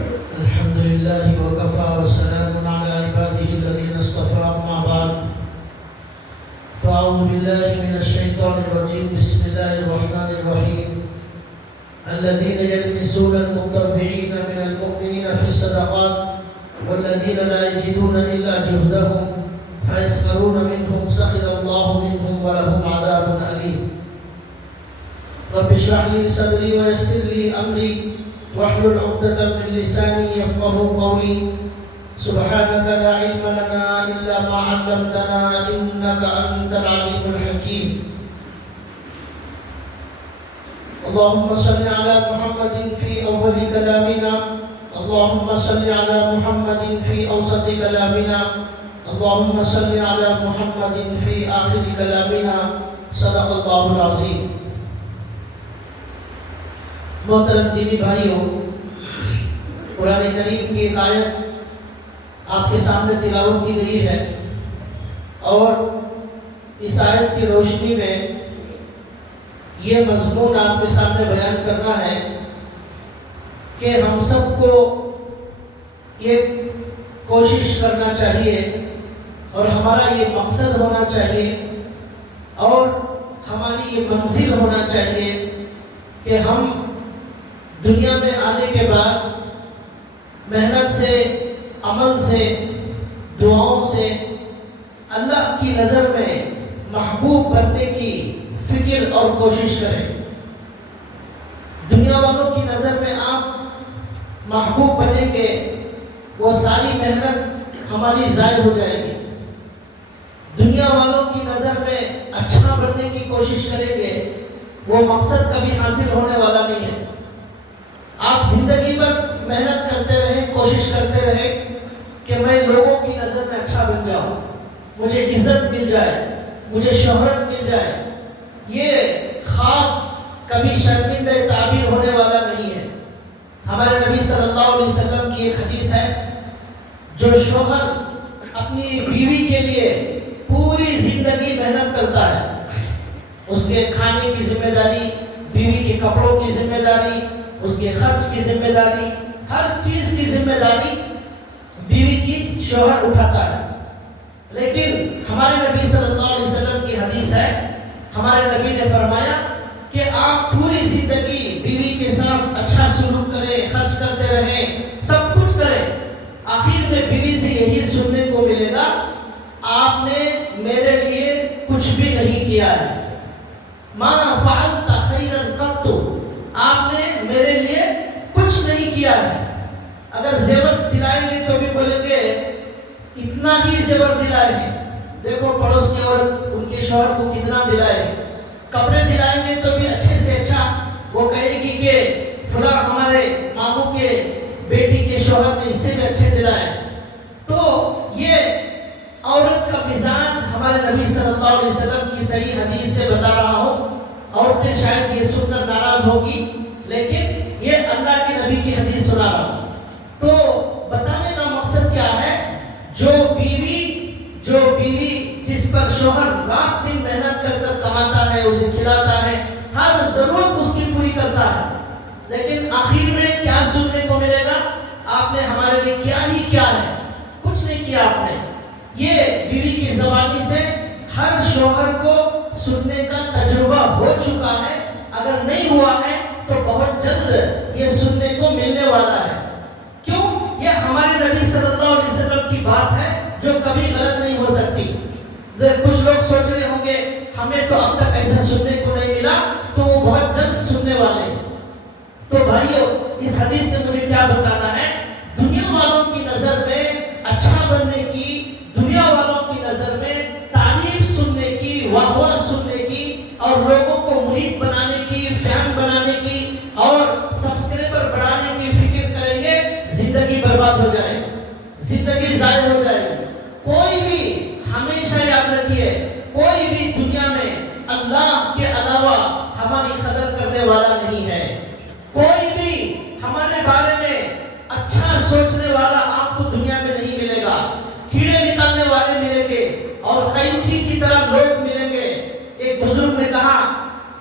الحمد لله وكفى وسلام على عباده الذين اصطفى أما بعد فأعوذ بالله من الشيطان الرجيم بسم الله الرحمن الرحيم الذين يلمزون المطوعين من المؤمنين في الصدقات والذين لا يجدون إلا جهدهم فيسخرون منهم سخر الله منهم ولهم عذاب أليم رب اشرح لي صدري ويسر لي أمري واحلل عقدة من لساني يفقهوا قولي سبحانك لا علم لنا إلا ما علمتنا إنك أنت العليم الحكيم اللهم صل على محمد في أول كلامنا اللهم صل على محمد في أوسط كلامنا اللهم صل على محمد في آخر كلامنا صدق الله العظيم محترم دینی بھائیوں، قرآن کریم کی ایک آیت آپ کے سامنے تلاوت کی گئی ہے اور اس آیت کی روشنی میں یہ مضمون آپ کے سامنے بیان کرنا ہے کہ ہم سب کو یہ کوشش کرنا چاہیے اور ہمارا یہ مقصد ہونا چاہیے اور ہماری یہ منزل ہونا چاہیے کہ ہم دنیا میں آنے کے بعد محنت سے، عمل سے، دعاؤں سے اللہ کی نظر میں محبوب بننے کی فکر اور کوشش کریں۔ دنیا والوں کی نظر میں آپ محبوب بنیں گے، وہ ساری محنت ہماری ضائع ہو جائے گی۔ دنیا والوں کی نظر میں اچھا بننے کی کوشش کریں گے، وہ مقصد کبھی حاصل ہونے والا نہیں ہے۔ آپ زندگی پر محنت کرتے رہیں، کوشش کرتے رہیں کہ میں لوگوں کی نظر میں اچھا بن جاؤں، مجھے عزت مل جائے، مجھے شہرت مل جائے۔ یہ خواب کبھی شرمندہ تعبیر ہونے والا نہیں ہے۔ ہمارے نبی صلی اللہ علیہ وسلم کی ایک حدیث ہے، جو شوہر اپنی بیوی کے لیے پوری زندگی محنت کرتا ہے، اس کے کھانے کی ذمہ داری، بیوی کے کپڑوں کی ذمہ داری، اس کے خرچ کی ذمہ داری، ہر چیز کی ذمہ داری بیوی کی شوہر اٹھاتا ہے۔ لیکن ہمارے نبی صلی اللہ علیہ وسلم کی حدیث ہے، ہمارے نبی نے فرمایا کہ آپ پوری زندگی بیوی کے ساتھ اچھا سلوک کریں، خرچ کرتے رہیں، سب کچھ کریں، آخر میں بیوی سے یہی سننے کو ملے گا، آپ نے میرے لیے کچھ بھی نہیں کیا ہے۔ ما فعلت خیرا قط، آپ نے میرے لیے کچھ نہیں کیا ہے۔ اگر زیور دلائیں گے تو بھی بولیں گے اتنا ہی زیور دلائے ہیں، دیکھو پڑوس کی عورت ان کے شوہر کو کتنا دلائے۔ کپڑے دلائیں گے تو بھی اچھے سے اچھا، وہ کہے گی کہ فلاں ہمارے ماموں کے بیٹی کے شوہر نے اس سے بھی اچھے دلائے۔ تو یہ عورت کا مزاج ہمارے نبی صلی اللہ علیہ وسلم کی صحیح حدیث سے بتا رہا ہوں۔ عورتیں شاید یہ سن کر ناراض ہوگی، لیکن یہ اللہ کے نبی کی حدیث سنا رہا ہوں۔ تو بتانے کا مقصد کیا ہے؟ جو بیوی جس پر شوہر رات دن محنت کر کر کماتا ہے، اسے کھلاتا ہے، ہر ضرورت اس کی پوری کرتا ہے، لیکن آخر میں کیا سننے کو ملے گا؟ آپ نے ہمارے لیے کیا ہی کیا ہے؟ کچھ نہیں کیا آپ نے۔ یہ بیوی کی زبانی سے ہر شوہر کو سننے کا تجربہ ہو چکا ہے، اگر نہیں ہوا ہے تو بہت جلد یہ سننے کو ملنے والا ہے۔ کیوں؟ یہ ہمارے نبی صلی اللہ علیہ وسلم کی بات ہے جو کبھی غلط نہیں ہو سکتی۔ کچھ لوگ سوچ رہے ہوں گے ہمیں تو اب تک ایسا سننے کو نہیں ملا، تو وہ بہت جلد سننے والے ہیں۔ تو بھائیو، اس حدیث سے مجھے کیا بتانا ہے؟ دنیا والوں کی نظر میں اچھا بننے کی، دنیا والوں کی نظر میں تعریف سننے کی، واہ واہ سننے کی، اور لوگوں کو مرید بنانے کی، فین بنانے کی اور سبسکرائبر بڑھانے کی فکر کریں گے، زندگی برباد ہو جائے گی، زندگی ضائع ہو جائے گی۔ کوئی بھی ہمیشہ یاد رکھیے، کوئی بھی دنیا میں اللہ کے علاوہ ہماری قدر کرنے والا نہیں ہے۔ کوئی بھی ہمارے بارے میں اچھا سوچنے والا آپ کو دنیا میں نہیں ملے گا۔ کیڑے نکالنے والے ملیں گے اور قینچی کی طرح لوگ ملیں گے۔ ایک بزرگ نے کہا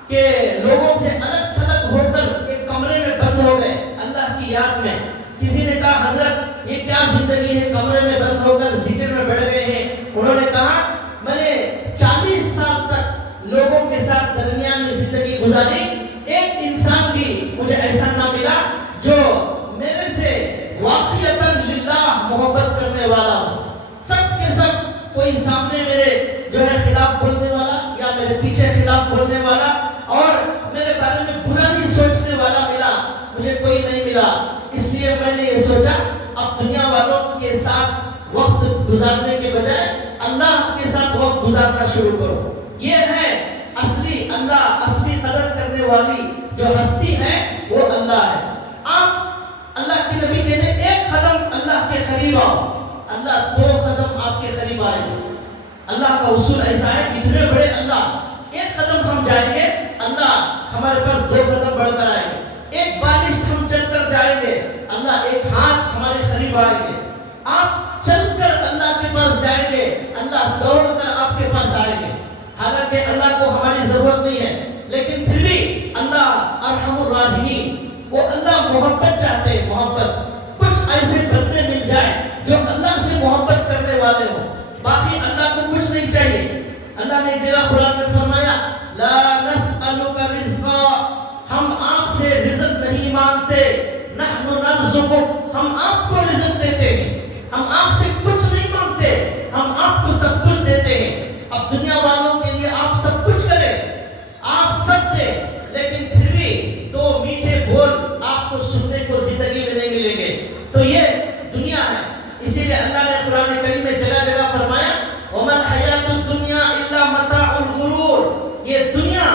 کہ لوگوں سے الگ تھلگ ہو کر ایک کمرے میں بند ہو گئے اللہ کی یاد میں، کسی نے کہا حضرت یہ کیا زندگی ہے، کمرے میں بند ہو کر ذکر میں بیٹھ گئے ہیں؟ انہوں نے کہا میں نے 40 سال تک لوگوں کے ساتھ درمیان میں زندگی گزاری، ایک انسان بھی مجھے ایسا نہ ملا جو میرے سے واقعتاً للہ محبت کرنے والا ہو۔ سب کے سب کوئی سامنے میرے جو ہے خلاف بولنے والا یا میرے پیچھے خلاف بولنے والا اور میرے بارے میں برا ہی سوچنے والا ملا، مجھے کوئی نہیں ملا۔ اس لیے میں نے یہ سوچا اب دنیا والوں کے ساتھ وقت گزارنے کے بجائے اللہ کے ساتھ وقت گزارنا شروع کرو۔ یہ ہے اصلی اللہ، اصلی قدر کرنے والی جو ہستی ہے وہ اللہ ہے۔ آپ اللہ کے نبی کہتے ہیں ایک قدم اللہ کے قریب آؤ، اللہ 2 قدم آپ کے قریب آئے گا۔ اللہ کا اصول ایسا ہے، اتنے بڑے اللہ، ایک قدم ہم جائیں گے اللہ ہمارے پاس 2 قدم بڑھ کر آئیں گے، ایک بالش ہم چل کر جائیں گے اللہ ایک ہاتھ ہمارے قریب آئیں گے۔ آپ چل کر اللہ کے پاس جائیں گے اللہ دوڑ کر آپ کے پاس آئیں گے۔ حالانکہ اللہ کو ہماری ضرورت نہیں ہے، لیکن پھر بھی اللہ ارحم الراحمین، وہ اللہ محبت چاہتے ہیں، محبت۔ کچھ ایسے بندے مل جائیں جو اللہ سے محبت کرنے والے ہوں، باقی اللہ کو کچھ نہیں چاہیے۔ اللہ نے ایک جگہ قرآن میں فرمایا لا نسألک رزقا، ہم آپ سے رزق نہیں مانگتے، نحن نرزقک، ہم آپ کو رزق دیتے ہیں، ہم آپ سے کچھ نہیں مانگتے، ہم آپ کو سب کچھ دیتے ہیں۔ اب دنیا والوں کے لیے آپ سب کچھ کریں، آپ سب دیں، لیکن پھر بھی 2 میٹھے بول آپ کو سننے کو زندگی میں نہیں ملیں گے۔ تو یہ دنیا ہے، اسی لیے اللہ نے قرآن کریم میں جگہ جگہ فرمایا وَمَا الْحَيَاةُ الدُّنْيَا إِلَّا مَتَاعُ الْغُرُورِ، یہ دنیا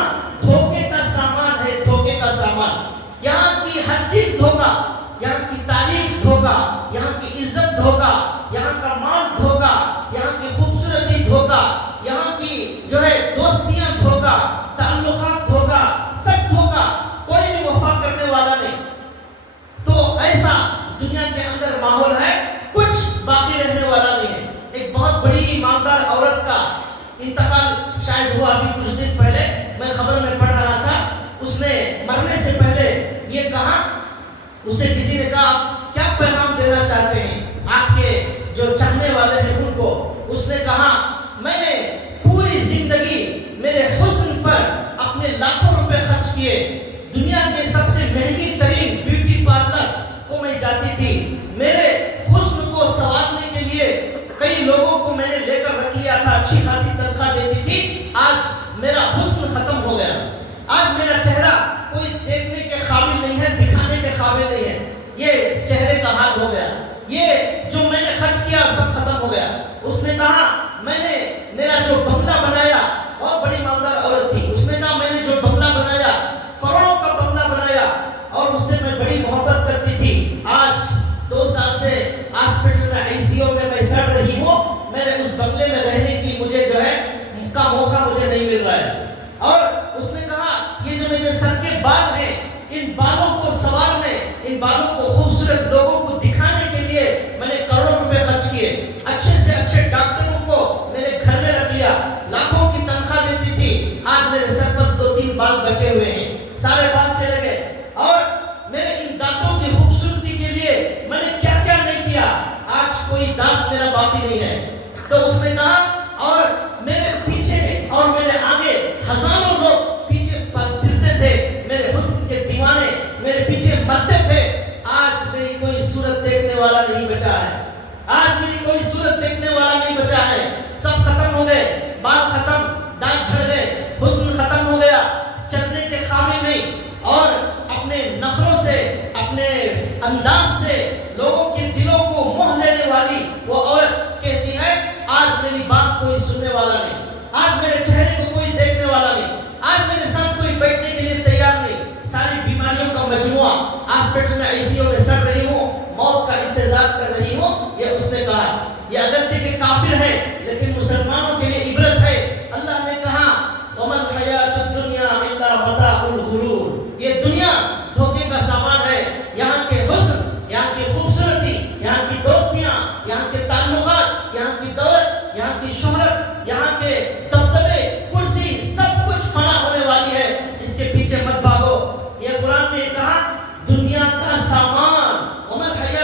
دھوکے کا سامان ہے، دھوکے کا سامان۔ یہاں کی ہر چیز دھوکا، یہاں کی تعریف دھوکا، یہاں کی عزت دھوکا، یہاں کا مال دھوکا، یہاں کی خوبصورتی دھوکا، یہاں کی جو ہے دوستیاں دھوکا، تعلقات دھوکا، سب دھوکا، کوئی بھی وفا کرنے والا نہیں۔ تو ایسا دنیا کے اندر ماحول ہے، کچھ باقی رہنے والا نہیں ہے۔ ایک بہت بڑی ایماندار عورت کا انتقال شاید ہوا ابھی کچھ دن پہلے، میں خبر میں پڑھ رہا تھا۔ اس نے مرنے سے پہلے یہ کہا، اسے کسی نے کہا آپ کیا پیغام دینا چاہتے ہیں آپ کے جو چاہنے والے ہیں ان کو؟ اس نے کہا میں نے پوری زندگی میرے حسن پر اپنے لاکھوں روپے خرچ کیے، دنیا کے سب سے مہنگی ترین بیوٹی پارلر کو میں جاتی تھی، میرے حسن کو سنوارنے کے لیے کئی لوگوں کو میں نے لے کر رکھ لیا تھا، اچھی خاصی تنخواہ دیتی تھی، آج میرا حسن ختم ہو گیا، آج میرا چہرہ کوئی دیکھنے کے قابل نہیں ہے، دکھانے کے قابل نہیں ہے، یہ چہرے کا حال ہو گیا، یہ جو میں نے خرچ کیا سب ختم ہو گیا۔ اس نے کہا میں نے میرا جو بنگلہ بنایا، بہت بڑی مالدار عورت تھی، اس نے کہا میں نے جو بنگلہ بنایا، کروڑوں کا بنگلہ بنایا اور اس سے میں بڑی محبت کرتی تھی، آج 2 سال سے ہاسپٹل میں ICU میں سڑ رہی ہوں، میرے اس بنگلے میں رہنے کی مجھے جو ہے کا موقع مجھے نہیں مل رہا ہے۔ اور اس نے کہا یہ جو میرے سر کے بال ہیں، ان بالوں کو سنوارنے، ان بالوں کو خوبصورت لوگوں کو دکھانے کے لیے میں نے کروڑوں روپے خرچ کیے، اچھے سے اچھے ڈاکٹروں کو میرے گھر میں رکھ لیا، لاکھوں کی تنخواہ دیتی تھی، آج میرے سر پر 2-3 بال بچے ہوئے ہیں، سارے بال چلے گئے، اور میرے ان دانتوں کی خوبصورتی کے لیے میں نے کیا کیا نہیں کیا، آج کوئی دانت میرا باقی نہیں ہے۔ تو اس نے کہا اور میرے پیچھے اور میرے آگے ہزاروں لوگ پیچھے پھرتے تھے، میرے حسن کے دیوانے میرے پیچھے مرتے تھے، آج میری کوئی صورت دیکھنے والا نہیں بچا ہے، آج میری کوئی صورت دیکھنے والا نہیں بچا ہے، سب ختم ہو گئے، بال ختم، دانت جھڑ گئے، حسن ختم ہو گیا، چلنے کے قابل نہیں، اور اپنے نخروں سے، اپنے انداز سے لوگوں کے دلوں کو موہ لینے والی وہ عورت کہتی ہے آج میری بات کوئی سننے والا نہیں، آج میرے چہرے کو کوئی دیکھنے والا نہیں، آج میرے ساتھ کوئی بیٹھنے کے لیے تیار نہیں، ساری بیماریوں کا مجموعہ، ہاسپٹل میں ICU میں سڑ رہی ہوں، موت کا انتظار کر رہی ہوں، یہ اس نے کہا۔ یہ اگرچہ کہ کافر ہے لیکن مسلمانوں کے لیے عبرت ہے۔ اللہ نے کہا وَمَا الْحَيَاةُ الدُّنْيَا إِلَّا مَتَاعُ الْغُرُورِ، یہ دنیا دھوکے کا سامان ہے، یہاں کے حسن، یہاں کی خوبصورتی، یہاں کی دوستیاں، یہاں کے تعلقات، یہاں کی دولت، یہاں کی شہرت، یہاں کے دبدبے، کرسی، سب کچھ فنا ہونے والی ہے، اس کے پیچھے مت بھاگو۔ یہ قرآن میں کہا دنیا کا سامان وَمَا الْحَيَاةُ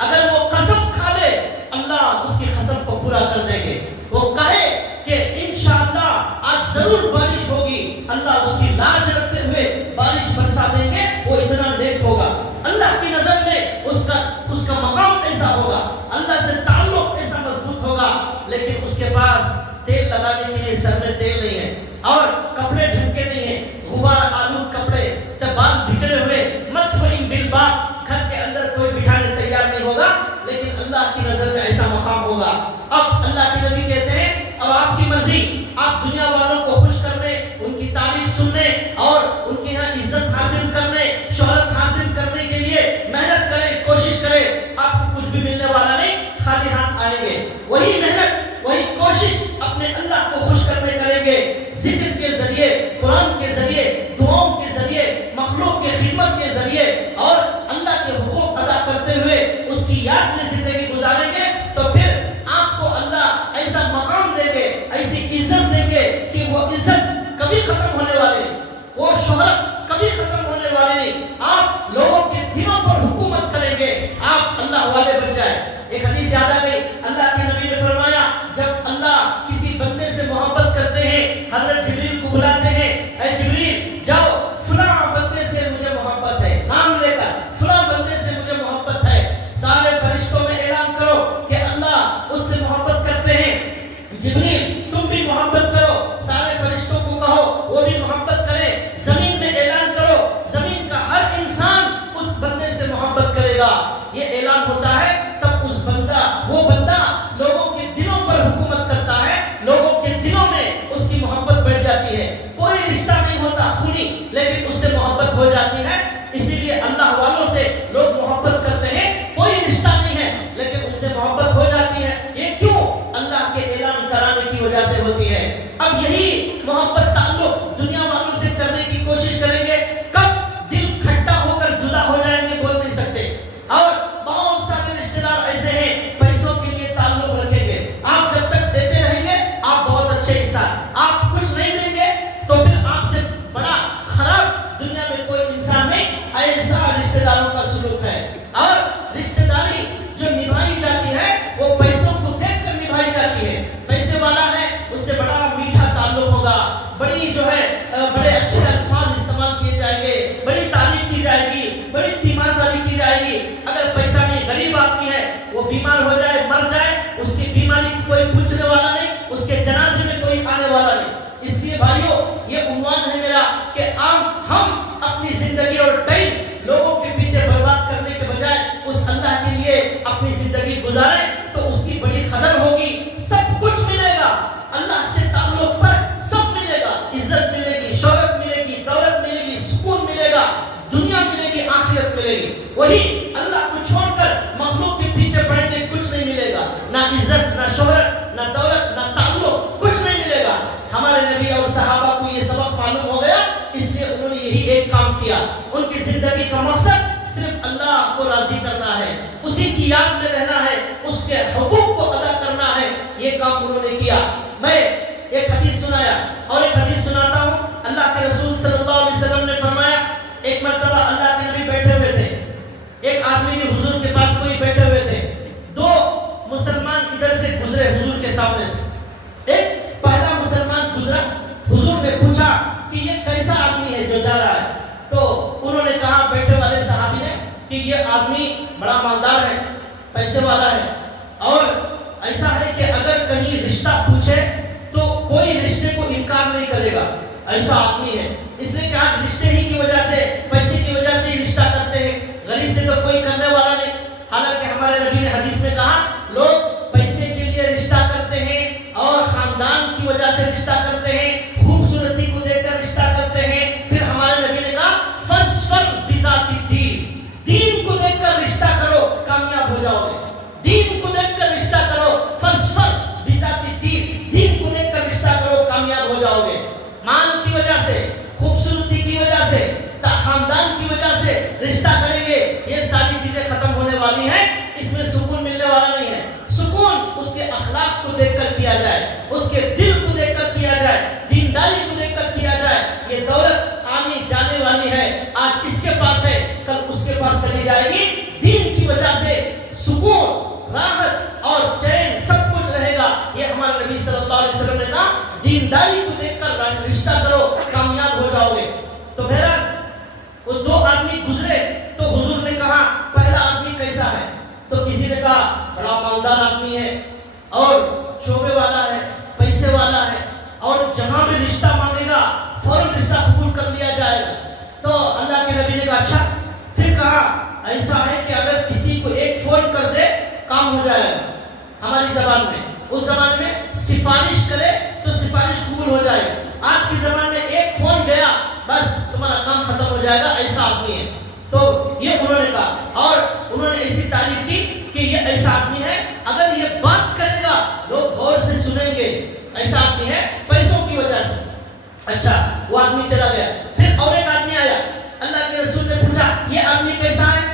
اگر وہ قسم کھا لے اللہ اس کی قسم کو پورا کر دیں گے. وہ کہے کہ انشاءاللہ آج ضرور بارش ہوگی, اللہ اس کی لاج رکھتے ہوئے بارش برسا دیں گے. وہ اتنا نیک ہوگا, اللہ کی نظر میں اس کا مقام ایسا ہوگا, اللہ سے تعلق ایسا مضبوط ہوگا. لیکن اس کے پاس تیل لگانے کے لیے سر میں تیل نہیں ہے اور کپڑے ڈھنکے نہیں ہیں, غبار آلود کپڑے, بال بکھرے ہوئے, مدفوعین بالباب, گھر کے اندر کوئی بٹھانے تیار نہیں ہوگا. لیکن اللہ کی نظر میں ایسا مقام ہوگا. اب اللہ کے نبی کہتے ہیں اب آپ کی مرضی, آپ دنیا والوں کو خوش کرنے, ان کی تعریف سننے اور ان کے یہاں عزت حاصل کرنے, شہرت حاصل کرنے کے لیے محنت کریں, کوشش کریں. آپ کو کچھ بھی ملنے والا نہیں, خالی ہاتھ آئیں گے. وہی محنت, وہی کوشش اپنے اللہ کو خوش کرنے کریں گے, ذکر کے ذریعے, قرآن کے ذریعے, دعاؤں کے ذریعے, مخلوق کے خدمت کے ذریعے اور اللہ کے حقوق ادا کرتے ہوئے اس کی یاد میں زندگی گزاریں گے. تو پھر آپ کو اللہ ایسا مقام دیں گے, ایسی عزت دیں گے کہ وہ عزت کبھی ختم ہونے والی نہیں, وہ شہرت کبھی ختم ہونے والی نہیں. آپ لوگوں کے دلوں پر حکومت کریں گے, آپ اللہ والے بن جائیں. ایک حدیث یاد آ گئی, اللہ کے نبی نے فرمایا جب اللہ کسی بندے سے محبت کرتے ہیں, حضرت جبریل کو بلاتے ہیں, اے جبریل جاؤ فلاں بندے سے مجھے محبت ہے, نام لے کر فلاں بندے سے مجھے محبت ہے. سارے فرشتوں میں اعلان کرو کہ اللہ اس سے محبت کرتے ہیں. جبریل تم بھی محبت کرو, سارے فرشتوں کو کہو وہ بھی محبت کریں. زمین میں اعلان کرو, زمین کا ہر انسان اس بندے سے محبت کرے گا. یہ اعلان ہوتا ہے تب وہ بندہ لوگوں کے دلوں پر حکومت کرتا ہے, لوگوں کے دلوں میں اس کی محبت بڑھ جاتی ہے. کوئی رشتہ نہیں ہوتا خونی, لیکن اس سے محبت ہو جاتی ہے. اسی لیے اللہ والوں سے لوگ محبت کرتے ہیں, کوئی رشتہ نہیں ہے لیکن ان سے محبت ہو جاتی ہے. یہ کیوں؟ اللہ کے اعلان کرانے کی وجہ سے ہوتی ہے. اب یہی محبت تعلق دنیا والوں سے کرنے کی کوشش کریں گے, کب دل کھٹا ہو کر جدا ہو جائیں گے بول نہیں سکتے. اور بہت سارے رشتے دار ایسے ہیں پیسوں کے لیے تعلق رکھیں گے. آپ جب تک دیتے رہیں گے آپ بہت اچھے انسان, آپ کچھ نہیں دیں گے تو پھر آپ سے بڑا خراب دنیا میں کوئی انسان نہیں. ایسا رشتے داروں کا سلوک ہے. اور رشتے داری جو نبھائی جاتی ہے وہ پیسوں کو دیکھ کر نبھائی جاتی ہے. پیسے والا ہے اس سے بڑا میٹھا تعلق ہوگا, بڑی جو ہے بڑے اچھے الفاظ استعمال کیے جائیں گے, بڑی تعریف کی جائے گی, بڑی تیمارداری کی جائے گی. اگر پیسہ نہیں, غریب آدمی ہے, وہ بیمار ہو جائے, مر جائے, اس کی بیماری کو کوئی پوچھنے والا نہیں, اس کے جنازے میں کوئی آنے والا نہیں. اس لیے بھائیوں یہ عنوان ہے میرا کہ ہم اپنی زندگی اور ٹائم لوگوں کے پیچھے برباد کرنے کے بجائے اس اللہ کے لیے اپنی زندگی گزاریں تو اس کی بڑی قدر ہوگی. سب کچھ ملے گا, اللہ سے تعلق پر سب ملے گا, عزت ملے گی, شہرت ملے گی, دولت ملے گی, سکون ملے گا, دنیا ملے گی, آخرت ملے گی. وہی اللہ کو چھوڑ کر مخلوق کے پیچھے پڑیں گے, کچھ نہیں ملے گا, نہ عزت, نہ شہرت, نہ دولت, نہ تعلق, کچھ نہیں ملے گا. ہمارے نبی اور صحابہ کو یہ سبق معلوم ہو گیا, اس لیے انہوں نے یہی ایک کام کیا. ان کی زندگی کا مقصد صرف اللہ کو راضی کرنا ہے, اسی کی یاد میں رہنا ہے, اس کے حقوق کو ادا کرنا ہے. یہ کام انہوں نے کیا. میں ایک حدیث سنایا اور ایک حدیث سناتا ہوں. اللہ کے رسول صلی اللہ علیہ وسلم نے فرمایا, ایک مرتبہ اللہ کے نبی بیٹھے ہوئے تھے, ایک آدمی بھی حضور کے پاس کوئی بیٹھے ہوئے تھے. دو مسلمان ادھر سے گزرے حضور کے سامنے سے. ایک پہلا مسلمان گزرا, حضور نے پوچھا کہ یہ کیسا آدمی ہے جو جا رہا ہے. تو انہوں نے کہا بیٹھے والے صحابی نے کہ یہ آدمی بڑا مالدار ہے, پیسے والا ہے, اور ایسا ہے کہ اگر کہیں رشتہ پوچھے تو کوئی رشتے کو انکار نہیں کرے گا, ایسا آدمی ہے. اس لیے کہ آج رشتے ہی کی وجہ سے, پیسے کی وجہ سے ہی رشتہ کرتے ہیں, غریب سے تو کوئی کرنے والا نہیں. حالانکہ ہمارے نبی نے حدیث میں کہا لوگ پیسے کے لیے رشتہ کرتے ہیں اور خاندان کی وجہ سے رشتہ کرتے ہیں, خوبصورتی کو دیکھ کر رشتہ کرتے ہیں. پھر ہمارے نبی نے کہا فَاصْفَرْ بِذَاتِ الدِّينِ, دین کو دیکھ کر رشتہ کرو کامیاب ہو جاؤ گے. دین کو دیکھ کر رشتہ کرو, فَاصْفَرْ بِذَاتِ الدِّينِ, دین کو دیکھ کر رشتہ کرو کامیاب ہو جاؤ گے. مال کی وجہ سے, خوبصورتی کی وجہ سے, خاندان کی وجہ سے رشتہ کریں گے, یہ ساری چیزیں ختم ہونے والی ہیں, اس میں سکون ملنے والا نہیں ہے. سکون اس کے اخلاق کو دیکھ کر کیا جائے, اس کے دل کو دیکھ کر کیا جائے, دینداری کو دیکھ کر کیا جائے. یہ دولت آنے جانے والی ہے, آج اس کے پاس ہے, کل اس کے پاس چلی جائے گی. دین کی وجہ سے ایسا ہے کہ اگر کسی کو ایک فون کر دے کام ہو جائے گا. ہماری زبان میں، اس زبان میں سفارش کرے تو سفارش قبول ہو جائے. آج کی زبان میں ایک فون گیا بس تمہارا کام ختم ہو جائے گا، ایسا آدمی ہے. تو یہ انہوں نے کہا، اور انہوں نے ایسی تعریف کی کہ یہ ایسا آدمی ہے اگر یہ بات کرے گا لوگ غور سے سنیں گے. ایسا آدمی ہے پیسوں کی وجہ سے. اچھا وہ آدمی چلا گیا. پھر اور ایک آدمی آیا، اللہ کے رسول نے پوچھا یہ آدمی کیسا ہے؟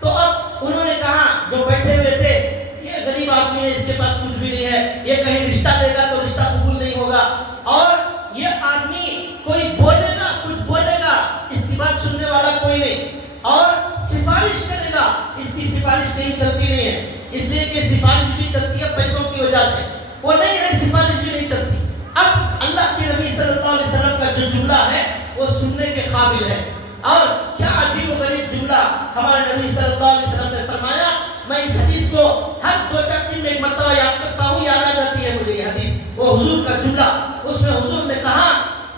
تو اب انہوں نے کہا جو بیٹھے ہوئے تھے یہ غریب آدمی ہے، اس کے پاس کچھ بھی نہیں ہے، یہ کہیں رشتہ دے گا تو رشتہ قبول نہیں ہوگا، اور یہ آدمی کوئی بولے گا کچھ بولے گا اس کی بات سننے والا کوئی نہیں، اور سفارش کرے گا اس کی سفارش کہیں چلتی نہیں ہے، اس لیے کہ سفارش بھی چلتی ہے پیسوں کی وجہ سے، وہ نہیں ہے سفارش بھی نہیں چلتی. اب اللہ کے نبی صلی اللہ علیہ وسلم کا جو جملہ ہے وہ سننے کے قابل ہے. اور کیا عجیب و غریب جملہ ہمارے نبی صلی اللہ علیہ وسلم نے فرمایا. میں اس حدیث کو ہر 2-4 دن میں ایک مرتبہ یاد کرتا ہوں، یاد آ جاتی ہے مجھے یہ حدیث، وہ حضور کا جملہ. اس میں حضور نے کہا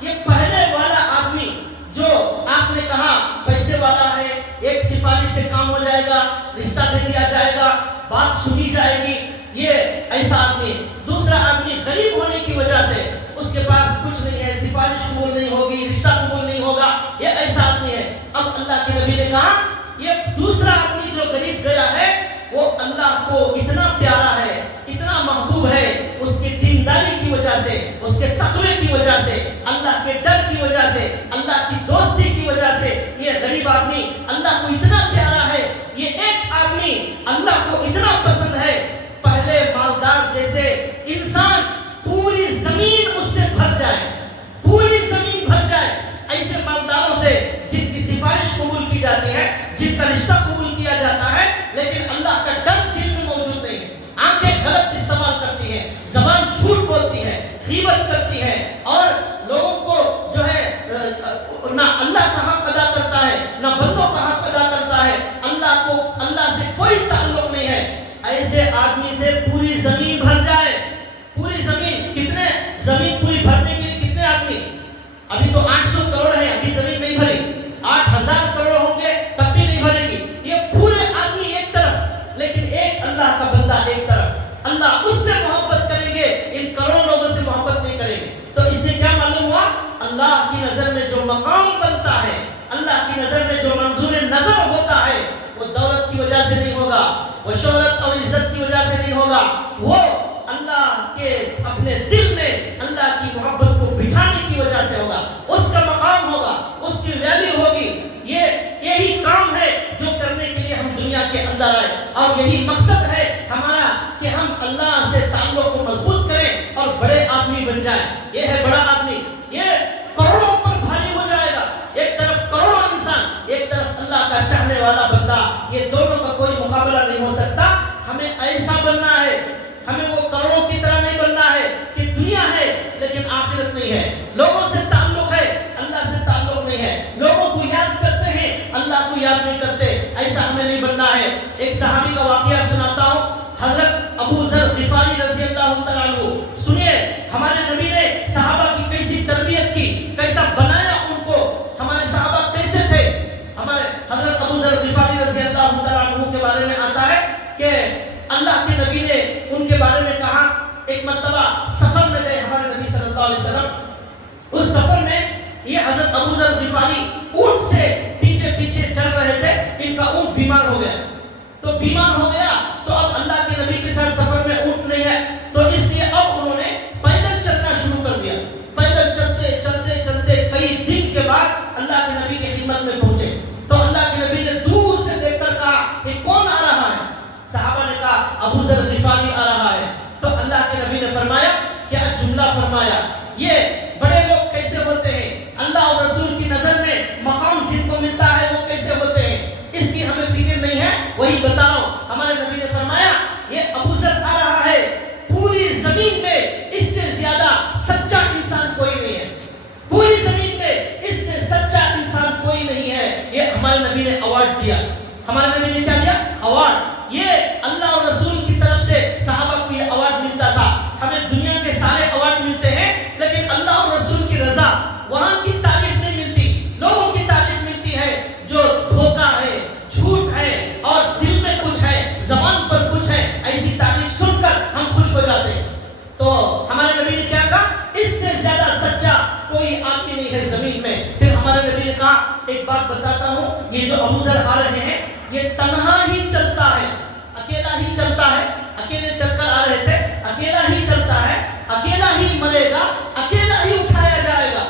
یہ پہلے والا آدمی جو آپ نے کہا پیسے والا ہے، ایک سفارش سے کام ہو جائے گا، رشتہ دے دیا جائے گا، بات سنی جائے گی، یہ ایسا آدمی. دوسرا آدمی غریب ہونے کی وجہ سے اس کے پاس کچھ نہیں ہے، سفارش قبول نہیں ہوگی، رشتہ قبول نہیں ہوگا، یہ ایسا آدمی ہے. اب اللہ کے نبی نے کہا یہ دوسرا آدمی جو غریب گیا ہے وہ اللہ کو اتنا پیارا ہے، اتنا محبوب ہے، اس کی دینداری کی وجہ سے، اس کے تقوی کی وجہ سے، اللہ کے ڈر کی وجہ سے، اللہ کی دوستی کی وجہ سے یہ غریب آدمی اللہ کو اتنا پیارا ہے. یہ ایک آدمی اللہ کو اتنا پسند ہے، پہلے مالدار جیسے انسان پوری زمین اس سے بھر جائے، پوری زمین بھر جائے، ایسے مالداروں سے جن کی سفارش قبول کی جاتی ہے، جن کا رشتہ قبول کیا جاتا ہے، لیکن اللہ کا ڈر دل میں موجود نہیں ہے. آنکھیں غلط استعمال کرتی ہیں، زبان جھوٹ بولتی ہے، غیبت کرتی ہے، اور لوگوں کو جو ہے نہ اللہ کا حق ادا کرتا ہے نہ بندوں کا حق ادا کرتا ہے، اللہ سے کوئی تعلق نہیں ہے. ایسے آدمی سے پوری زمین بھر جائے، پوری زمین، کتنے زمین پوری بھرنے کے لیے کتنے آدمی؟ ابھی تو 800 کروڑ ہے، ابھی زمین نہیں بھری. 8000 کروڑ ہوں گے تب بھی نہیں بھرے گی. یہ پورے آدمی ایک طرف، لیکن ایک اللہ کا بندہ ایک طرف. اللہ اس سے محبت کریں گے، ان کروڑوں لوگوں سے محبت نہیں کریں گے. تو اس سے کیا معلوم ہوا؟ اللہ کی نظر میں جو مقام بنتا ہے، اللہ کی نظر میں جو منظور نظر ہوتا ہے، وہ دولت کی وجہ سے نہیں ہوگا، وہ شہرت اور عزت کی وجہ سے نہیں ہوگا، وہ اللہ کے اپنے دل میں اللہ کی محبت کو بٹھانے کی وجہ سے ہوگا. اس کا مقام ہوگا، اس کی ویلیو ہوگی. یہی کام ہے جو کرنے کے لیے ہم دنیا کے اندر آئے، اور یہی مقصد ہے ہمارا کہ ہم اللہ سے تعلق کو مضبوط کریں اور بڑے آدمی بن جائیں. یہ ہے بڑا آدمی، یہ کروڑوں پر بھاری ہو جائے گا. ایک طرف کروڑوں انسان، ایک طرف اللہ کا چاہنے والا بندہ، یہ دونوں کا کوئی مقابلہ نہیں ہو سکتا. ہمیں ایسا بننا ہے، ہمیں وہ کروڑوں کی طرح نہیں بننا ہے کہ دنیا ہے لیکن آخرت نہیں ہے، لوگوں سے تعلق ہے اللہ سے تعلق نہیں ہے، لوگوں کو یاد کرتے ہیں اللہ کو یاد نہیں کرتے. ایسا ہمیں نہیں بننا ہے. ایک صحابی کا واقعہ سناتا ہوں، حضرت ابو ذر غفاری رضی اللہ تعالیٰ عنہ. سنیے ہمارے نبی نے صحابہ کی کیسی تربیت کی، کیسا بنایا ان کو. ہمارے صحابہ کیسے تھے؟ ہمارے حضرت ابو ذر غفاری رضی اللہ تعالیٰ عنہ کے بارے میں آتا ہے کہ اللہ کے نبی نے ان کے بارے میں کہا. ایک مرتبہ سفر میں گئے ہمارے نبی صلی اللہ علیہ وسلم. اس سفر میں یہ حضرت ابو ذر غفاری اونٹ سے پیچھے پیچھے چل رہے تھے. ان کا اونٹ بیمار ہو گیا. تو بیمار ہو گیا تو اب اللہ کے نبی کے ساتھ سفر میں اونٹ نہیں ہے، تو اس لیے اب انہوں نے پیدل چلنا شروع کر دیا. پیدل چلتے چلتے چلتے کئی دن کے بعد اللہ کے نبی کی خدمت میں پہنچے. تو اللہ کے نبی نے دور سے دیکھ کر کہا یہ کون آ رہا ہے؟ صحابہ نے کہا ابو ذر غفاری آ رہا ہے. تو اللہ کے نبی نے فرمایا، کیا جملہ فرمایا، یہ بڑے لوگ کیسے ہوتے ہیں، اللہ اور رسول کی نظر میں مقام ایک بات بتاتا ہوں، یہ جو ابو ذر آ رہے ہیں یہ تنہا ہی چلتا ہے، اکیلا ہی چلتا ہے، اکیلے چل کر آ رہے تھے، اکیلا ہی چلتا ہے، اکیلا ہی مرے گا، اکیلا ہی اٹھایا جائے گا.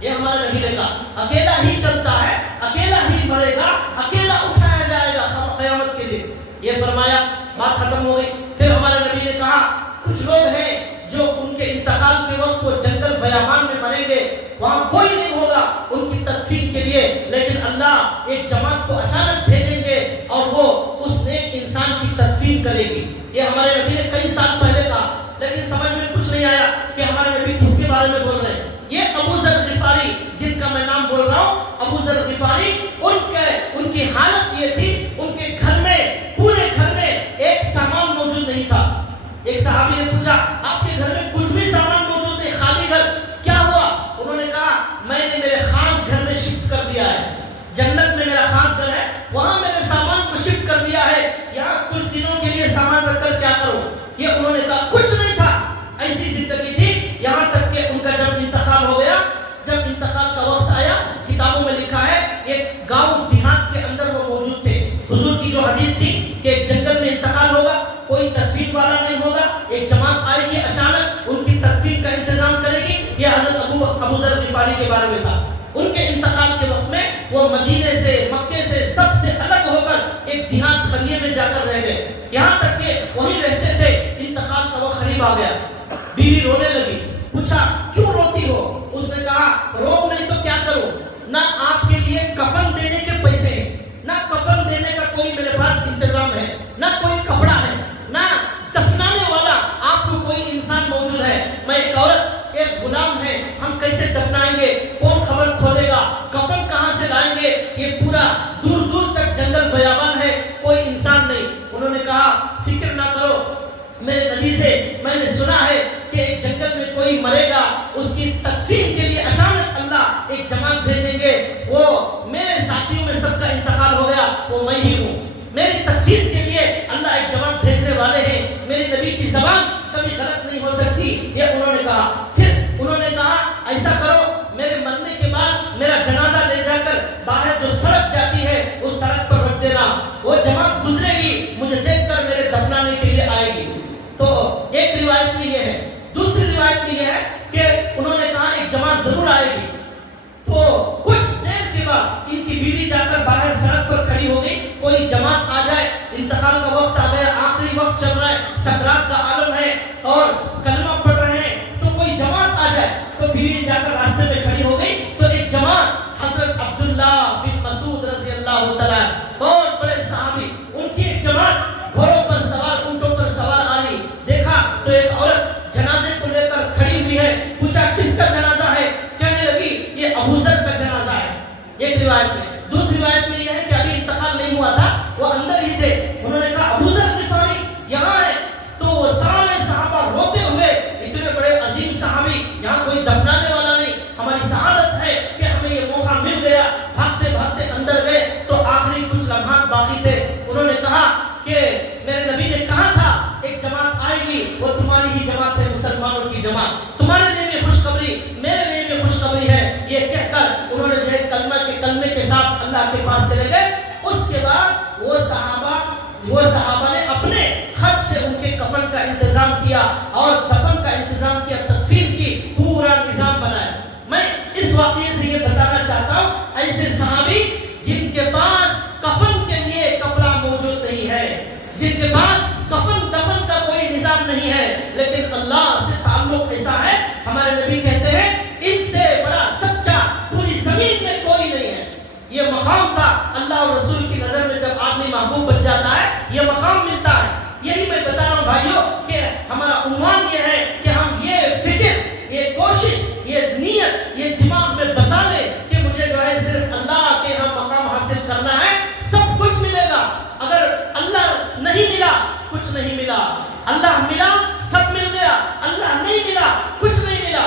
یہ ہمارے نبی نے کہا اکیلا ہی چلتا ہے، اکیلا ہی مرے گا، اکیلا اٹھایا جائے گا قیامت کے دن. یہ فرمایا، بات ختم ہو گئی. پھر ہمارے نبی نے کہا کچھ لوگ ہیں جو ان کے انتقال کے وقت وہ جنگل بیابان میں مریں گے، وہاں کوئی نہیں ہوگا ان کی تدفین کے لیے، لیکن اللہ ایک جماعت کو اچانک بھیجیں گے اور وہ اس نیک انسان کی تدفین کرے گی. یہ ہمارے نبی نے کئی سال پہلے کہا، لیکن سمجھ میں کچھ نہیں آیا کہ ہمارے نبی کس کے بارے میں بول رہے ہیں. یہ ابو ذر غفاری جن کا میں نام بول رہا ہوں، ابو ذر غفاری، ان کی حالت یہ تھی، ان کے گھر میں، پورے گھر میں ایک سامان موجود نہیں تھا. ایک صحابی نے پوچھا آپ کے گھر میں کچھ بھی سامان موجود نہیں، خالی گھر، کیا ہوا؟ انہوں نے کہا میں نے میرے خاص گھر میں شفٹ کر دیا ہے، جنت میں میرا خاص گھر ہے، وہاں میرے سامان کو شفٹ کر دیا ہے، یہاں کچھ دنوں کے لیے سامان رکھ کر کیا کروں؟ یہ انہوں نے کہا کچھ نہیں تھا، ایسی زندگی تھی. یہاں تک کہ ان کا جب انتقال ہو گیا، جب انتقال کا وقت آیا، کتابوں میں لکھا ہے ایک گاؤں دیہات کے اندر وہ موجود تھے. حضور کی جو حدیث تھی کہ ایک جنگل میں انتقال ہوگا، کوئی تدفین والا نہیں ہوگا، ایک جماعت آئے گی اچانک ان کی تدفین کا انتظام کرے گی. یہ حضرت ابو ذر غفاری کے بارے میں تھا. ان کے انتقال کے وقت میں وہ مدینے سے، مکے سے سب سے الگ ہو کر ایک دیہات خلیے میں جا کر رہ گئے، یہاں تک کہ وہیں رہتے تھے. انتقال کا وقت قریب آ گیا، بیوی رونے لگی. پوچھا کیوں روتی ہو؟ اس نے کہا رو نہیں تو کیا کروں، نہ آپ کے لیے کفن دینے کے پیسے ہیں، نہ کفن دینے کا کوئی میرے پاس انتظام ہے، نہ کوئی کپڑا ہے، نہ دفنانے والا آپ کو کوئی انسان موجود ہے. میں ایک عورت، ایک غلام ہے، ہم کیسے دفنائیں گے؟ کون خبر کھولے گا؟ کفن کہاں سے لائیں گے؟ یہ پورا دور دور تک جنگل بیابان ہے، کوئی انسان نہیں. انہوں نے کہا فکر نہ کرو، میرے نبی سے میں نے سنا ہے کہ ایک جنگل میں کوئی مرے گا، اس کی تدفین کے لیے اچانک اللہ ایک جماعت بھیجیں گے. وہ میرے ساتھیوں میں سب کا انتقال ہو گیا، وہ میں ہی ہوں. میری تدفین کے لیے اللہ ایک جماعت بھیجنے والے ہیں، میری نبی کی زبان کبھی غلط نہیں ہو سکتی. یہ انہوں نے کہا. پھر انہوں نے کہا ایسا کرو، میرے مرنے کے بعد میرا جنازہ لے جا کر باہر جو سڑک جاتی ہے اس سڑک پر رکھ دینا، وہ جماعت گزرے گی، مجھے دیکھ کر میرے دفنانے کے لیے آئے گی. تو ایک روایت میں یہ ہے. دوسری روایت میں یہ ہے کہ انہوں نے کہا ایک جماعت ضرور آئے گی. تو کچھ دیر کے بعد ان کی بیوی جا کر باہر سڑک پر کھڑی ہو گئی، کوئی جماعت آ جائے، انتقال کا وقت آ گیا، آخری وقت چل رہا ہے، سکرات کا عالم ہے اور کلمہ پڑھ رہے ہیں، تو کوئی جماعت آ جائے. تو بیوی جا کر راستے میں کھڑی ہو گئی، تو ایک جماعت حضرت عبداللہ بن مسعود رضی اللہ تعالیٰ، بہت بڑے صحابی، ان کی ایک جماعت گھوڑوں پر سوار، اونٹوں پر سوار آ رہی. دیکھا تو ایک عورت جنازے کو لے کر کھڑی ہوئی ہے. پوچھا کس کا جنازہ ہے؟ کہنے لگی یہ ابو ذر کا جنازہ ہے. ایک روایت میں. دوسری روایت میں یہ ہے کہ ابھی انتقال نہیں ہوا تھا، وہ اندر ہی تھے. انہوں نے کہا ابو ذر غفاری یہاں ہے. تو وہ سارے صحابہ روتے ہوئے، اتنے بڑے عظیم صحابی، یہاں کوئی دفنانے والا نہیں، ہماری سعادت ہے کہ ہمیں یہ موقع مل گیا. بھاگتے بھاگتے اندر گئے تو آخری کچھ لمحات باقی تھے. انہوں نے کہا کہ میرے نبی نے کہا تھا ایک جماعت آئے گی، وہ تمہاری ہی جماعت ہے، مسلمانوں کی جماعت، تمہارے لیے بھی خوشخبری، میرے لیے بھی خوشخبری ہے. یہ کہہ کر انہوں نے جو ہے کلمے کے ساتھ اللہ کے پاس چلے گئے. اس کے بعد وہ صحابہ نے اپنے خط سے ان کے کفن کا انتظام کیا اور دفن کا انتظام کیا، تدفین کی پورا نظام بنایا. میں اس واقعے سے یہ بتانا چاہتا ہوں ایسے صحابی جن کے پاس کفن کے لیے کپڑا موجود نہیں ہے، جن کے پاس کفن دفن کا کوئی نظام نہیں ہے، لیکن اللہ سے تعلق ایسا ہے، ہمارے نبی کہتے ہیں ان سے بڑا سچا پوری زمین میں کوئی نہیں ہے. یہ مقام تھا اللہ اور رسول کی نظر میں. جب آدمی محبوب بن جاتا ہے یہ مقام ملتا ہے. یہی میں بتا رہا ہوں بھائیوں کہ ہمارا عنوان یہ ہے کہ ہم یہ فکر، یہ کوشش، یہ نیت، یہ دماغ میں بسا لیں کہ مجھے جو ہے صرف اللہ کے ہم مقام حاصل کرنا ہے. سب کچھ ملے گا. اگر اللہ نہیں ملا کچھ نہیں ملا، اللہ ملا سب مل گیا، اللہ نہیں ملا کچھ نہیں ملا.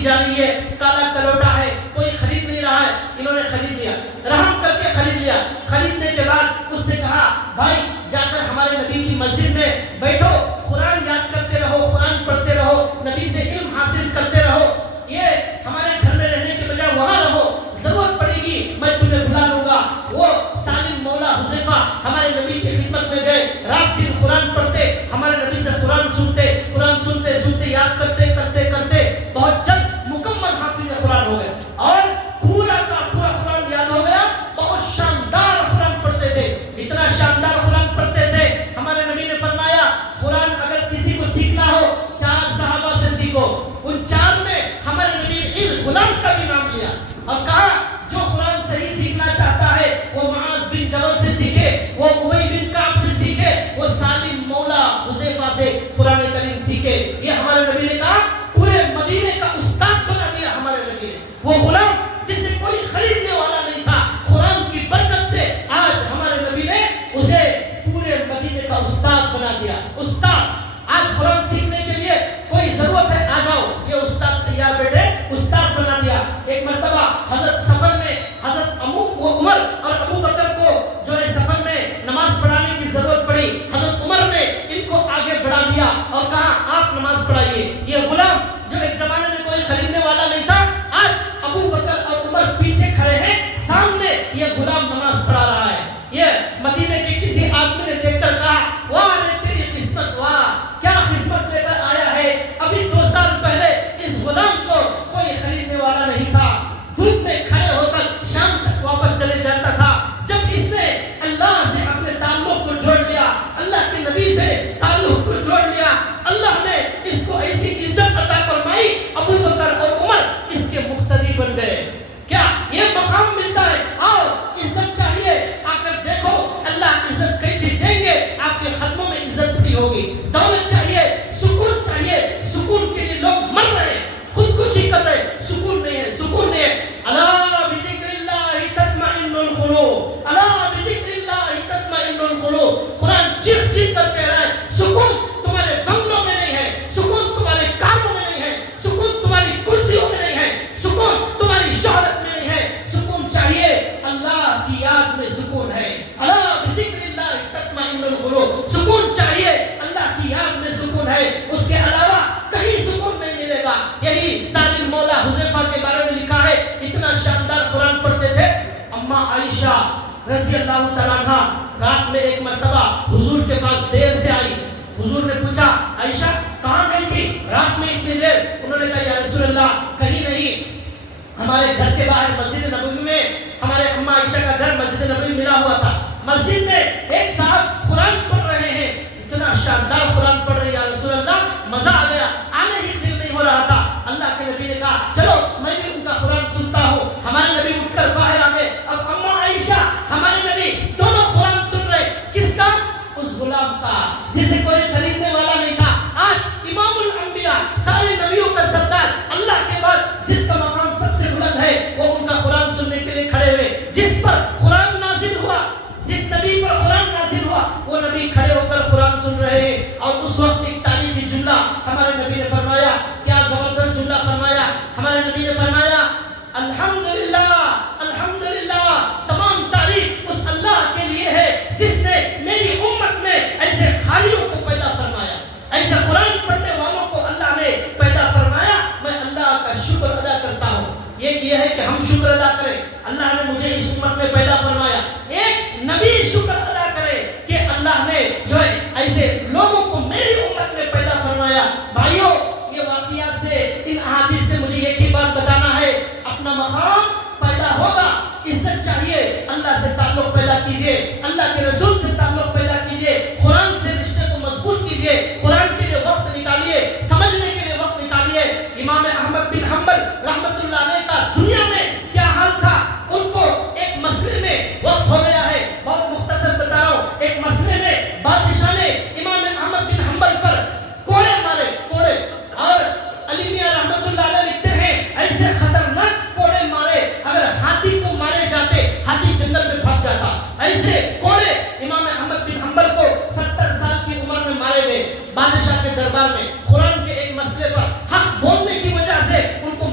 کی جا رہی ہے، کالا کلوٹا ہے، کوئی خرید نہیں رہا ہے، انہوں نے خرید لیا، رحم کر کے خرید لیا۔ خریدنے کے بعد اس سے کہا بھائی جا کر ہمارے نبی کی مسجد میں بیٹھو، قرآن یاد کرتے رہو، قرآن پڑھتے رہو، نبی سے علم حاصل کرتے رہو، یہ ہمارے گھر میں رہنے کے بجائے وہاں رہو، ضرورت پڑے گی میں تمہیں بلا لوں گا۔ وہ سالم مولا حذیفہ ہمارے نبی کی خدمت میں گئے، رات دن قرآن پڑھتے، ہمارے نبی سے قرآن سنتے سنتے یاد کرتے کرتے کرتے بہت جلد مکمل حافظ قرآن ہو گئے اور پورا کا پورا قرآن یاد ہو گیا۔ بہت شاندار قرآن پڑھتے تھے، اتنا شاندار قرآن پڑھتے تھے، ہمارے نبی نے فرمایا قرآن اگر کسی کو سیکھنا ہو 4 صحابہ سے سیکھو۔ ان 4 میں ہمارے نبی نے ایک غلام کا بھی نام لیا اور کہا جو قرآن صحیح سیکھنا چاہتا ہے وہ معاذ بن جبل سے سیکھے، وہ ابی بن کعب سے سیکھے، وہ سالم مولا حذیفہ سے قرآن کریم سیکھے۔ یہ ہمارے نبی نے کہا، پورے مدینے کا استاد بنا دیا ہمارے نبی نے۔ وہ غلام جسے کوئی خریدنے والا نہیں تھا، قرآن کی برکت سے آج ہمارے نبی نے اسے پورے مدینے کا استاد بنا دیا۔ استاد آج قرآن سیکھنے کے لیے کوئی ضرورت ہے، آ جاؤ، یہ استاد تیار بیٹھے، استاد بنا دیا۔ ایک مرتبہ حضرت سفر میں حضرت عمر اور ابو بکر کو جو ہے سفر میں نماز پڑھانے کی ضرورت پڑی، حضرت عمر نے ان کو آگے بڑھا دیا اور کہا آپ نماز پڑھائیے۔ یہ غلام جو ایک زمانے میں کوئی خریدنے والا نہیں تھا، آج ابو بکر اور عمر پیچھے کھڑے ہیں، سامنے یہ غلام نماز پڑھا رہا ہے۔ یہ مدینے کے کسی آدمی نے دیکھ کر کہا واہ رے تیری قسمت، واہ کیا قسمت لے کر آیا ہے، ابھی 2 سال پہلے اس غلام کو کوئی خریدنے والا نہیں تھا، دھوپ میں کھڑے ہو کر شام تک واپس چلے جاتا تھا۔ جب اس نے اللہ سے اپنے تعلق کو جوڑ لیا، اللہ کے نبی سے تعلق کو جوڑ لیا، اللہ نے اس کو ایسی عزت عطا فرمائی، ابو بکر اور عمر اس کے مقتدی بن گئے۔ کیا یہ مقام ملتا ہے؟ آؤ عزت چاہیے، آ کر دیکھو اللہ عزت کیسی دیں گے، آپ کے قدموں میں عزت بڑی ہوگی۔ دولت چاہیے، سکون چاہیے، سکون کے لیے لوگ مر رہے ہیں، خودکشی کر رہے ہیں، سکون نہیں ہے، سکون نہیں ہے۔ الا بذکر اللہ تطمئن القلوب، الا بذکر اللہ تطمئن القلوب، قرآن چیخ چیخ کر کہہ رہا ہے سکون تمہارے بنگلوں میں نہیں ہے، سکون تمہارے کاروں میں نہیں ہے، سکون تمہاری کرسیوں میں نہیں ہے، سکون تمہاری شہرت میں نہیں ہے، سکون چاہیے اللہ کی یاد میں سکون ہے۔ الا بذکر اللہ تطمئن القلوب، سکون چاہیے اللہ کی یاد میں سکون ہے، اس کے علاوہ کہیں سکون نہیں ملے گا۔ یہی سالم مولا حذیفہ کے بارے میں لکھا ہے، اتنا شاندار قرآن پڑھتے تھے۔ اما عائشہ رضی اللہ تعالیٰ عنہ رات میں ایک مرتبہ حضور کے پاس دیر سے آئی، حضور نے پوچھا عائشہ کہاں گئی تھی رات میں اتنی دیر؟ انہوں نے کہا یا رسول اللہ کہیں نہیں، ہمارے گھر کے باہر مسجد نبوی میں، ہمارے اما عائشہ کا گھر مسجد نبوی ملا ہوا تھا، مسجد میں ایک صاحب قرآن پڑھ رہے ہیں، اتنا شاندار قرآن پڑھ رہے ہیں یا رسول اللہ، مزہ آ گیا، آنے ہی دل نہیں ہو رہا تھا۔ اللہ کے نبی نے کہا چلو میں بھی ان کا قرآن سنتا ہوں۔ ہمارے نبی اٹھ کر باہر آ گئے، اب اما عائشہ ہمارے نبی دونوں قرآن سن رہے، کس کا؟ اس غلام کا جسے کوئی خریدنے والا نہیں تھا۔ آج امام الانبیاء، سارے نبیوں کا سردار، اللہ کے بعد جس کا مقام سب سے بلند ہے، وہ ان کا قرآن سننے کے لیے کھڑے ہوئے۔ جس پر قرآن نازل ہوا، جس نبی پر قرآن نازل ہوا، وہ نبی کھڑے ہو کر قرآن سن رہے ہیں۔ اور اس وقت ایک تاریخی جملہ ہمارے نبی نے فرمایا، کیا زبردست جملہ فرمایا، ہمارے نبی نے فرمایا الحمدللہ الحمدللہ، تمام تعریف اس اللہ کے لیے ہے جس نے میری امت میں ایسے خالیوں کو پیدا فرمایا، ایسے قرآن پڑھنے والوں کو اللہ نے پیدا فرمایا۔ میں اللہ کا شکر ادا کرتا ہوں۔ یہ ہے کہ ہم شکر ادا کریں، اللہ نے مجھے اس امت میں پیدا فرمایا۔ ایک نبی شکر ادا کرے کہ اللہ نے جو ہے ایسے لوگوں کو میری امت میں پیدا فرمایا۔ بھائیوں یہ واقعات سے، ان احادیث سے مجھے ایک ہی بات بتانا ہے، اپنا مقام پیدا ہوگا، عزت چاہیے، اللہ سے تعلق پیدا کیجئے، اللہ کے رسول سے تعلق پیدا کیجئے، قرآن سے رشتے کو مضبوط کیجئے، قرآن کے لیے وقت نکالیے، سمجھنے کے لیے وقت نکالیے۔ امام احمد بن حنبل رحمۃ اللہ علیہ کا دنیا میں کیا حال تھا، ان کو ایک مسئلے میں وقت ہو گیا ہے، بہت مختصر بتا رہا ہوں، ایک مسئلے میں بادشاہ نے امام احمد بن حنبل پر کوڑے مارے، کوڑے، اور علی میاں رحمۃ اللہ علیہ لکھتے ہیں ایسے خطرناک کوڑے مارے، اگر ہاتھی کو مارے جاتے ہاتھی جنگل میں بھاگ جاتا، ایسے کوڑے امام احمد بن حنبل کو 70 سال کی عمر میں مارے گئے بادشاہ کے دربار میں، قرآن کے ایک مسئلے پر حق بولنے کی وجہ سے ان کو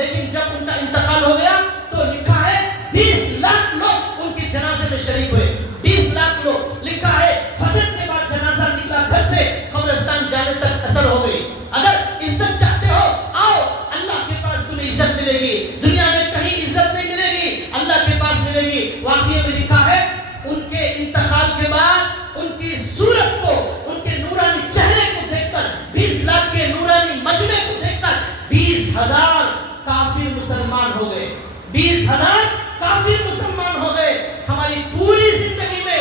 لیکن جب ان کا انتقال ہو گیا تو لکھا ہے 20 لاکھ لوگ ان کے جنازے میں شریک ہوئے. 20 لاکھ لوگ. لکھا ہے فجر کے بعد جنازہ نکلا گھر سے, قبرستان جانے تک اثر ہو گئی. اگر عزت چاہتے ہو آؤ, اللہ کے پاس تمہیں عزت ملے گی. دنیا میں کہیں عزت نہیں ملے گی, اللہ کے پاس ملے گی. واقعے میں لکھا ہے ان کے انتقال کے بعد ان کی صورت کو, ان کے نورانی چہرے کو دیکھ کر, 20 لاکھ کے نورانی مجمع کو دیکھ کر 20,000 کافر مسلمان ہو گئے. 20,000 کافر مسلمان ہو گئے. ہماری پوری زندگی میں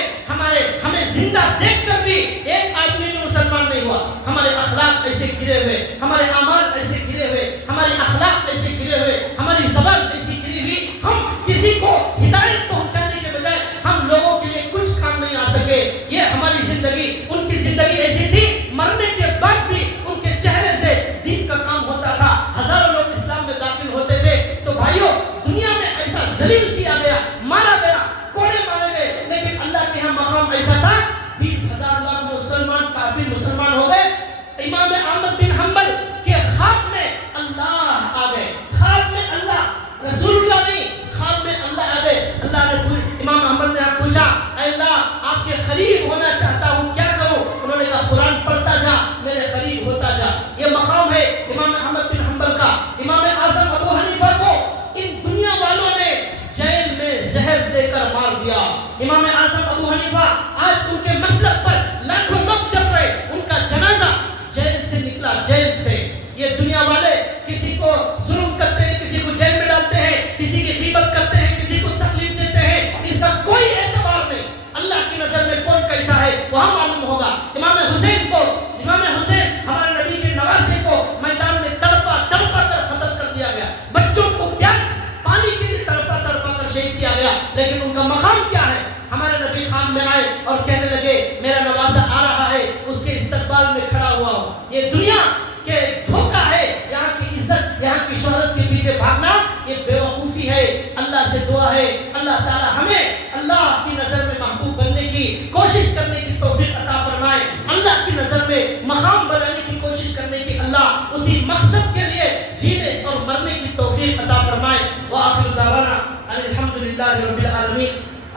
ہمیں زندہ دیکھ کر بھی ایک آدمی بھی مسلمان نہیں ہوا. ہمارے اخلاق ایسے گرے ہوئے, ہمارے اعمال ایسے گرے ہوئے, ہمارے اخلاق ایسے گرے ہوئے, ہماری زبان ایسی گری ہوئی. ہم کسی کو ہدایت پہنچانے کے بجائے ہم لوگوں کے لیے کچھ کام نہیں آ سکے. یہ ہماری زندگی. ان کی زندگی ایسی تھی, مرنے کے بعد بھی ان کے چہرے سے دین کا کام ہوتا تھا. ہزاروں لوگ اسلام میں داخل ہوتے تھے. تو بھائیوں, دنیا میں ایسا ذلیل کیا گیا, مارا گیا, کوڑے مارے گئے, لیکن اللہ کے ہاں مقام ایسا تھا 20,000 لاکھ مسلمان کافر مسلمان ہو گئے. امام احمد بن حنبل کے خواب میں اللہ آ گئے. خواب میں اللہ, رسول اللہ نہیں, خواب میں اللہ آ گئے. اللہ نے امام احمد نے پوچھا, اے اللہ آپ کے قریب ہونا چاہتا ہوں, کیا کروں؟ انہوں نے کہا قرآن پڑھتا جا, میرے قریب ہوتا جا. یہ مقام ہے امام احمد بن حنبل کا. امام اعظم ابو حنیفہ کو ان دنیا والوں نے جیل میں زہر دے کر مار دیا. امام اعظم ابو حنیفہ آج ان کے مسلک پر لاکھوں لوگ چل رہے, ان کا جنازہ جیل سے نکلا, جیل سے. یہ دنیا والے کسی کو ظلم کرتے ہیں, کسی کو جیل میں ڈالتے ہیں, کسی کی غیبت کرتے ہیں, کسی کو تکلیف دیتے ہیں, اس کا کوئی اعتبار نہیں. اللہ کی نظر میں کون کیسا ہے وہاں معلوم ہوگا. امام حسین ہمارے نبی کے نواسے کو میدان میں تڑپا کر قتل کر دیا گیا. بچوں کو پیاس پانی کے لیے تڑپا کر شہید کیا گیا. لیکن ان کا مقام کیا ہے؟ ہمارے نبی خان میں آئے اور کہنے لگے میرا نواسا آ رہا ہے, اس کے استقبال میں کھڑا ہوا ہوں. یہ دنیا کے دھوکہ ہے. یہاں کی عزت, یہاں کی شہرت کے پیچھے بھاگنا یہ بے وقوفی ہے. اللہ سے دعا ہے اللہ تعالی ہمیں اللہ کی نظر میں محبوب بننے کی کوشش کرنے کی توفیق عطا فرمائے. اللہ کی نظر میں مقام بنانے کی کوشش کرنے کی اللہ اسی مقصد کے لیے جینے اور مرنے کی توفیق عطا فرمائے. وآخر دعوانا الحمدللہ رب العالمین.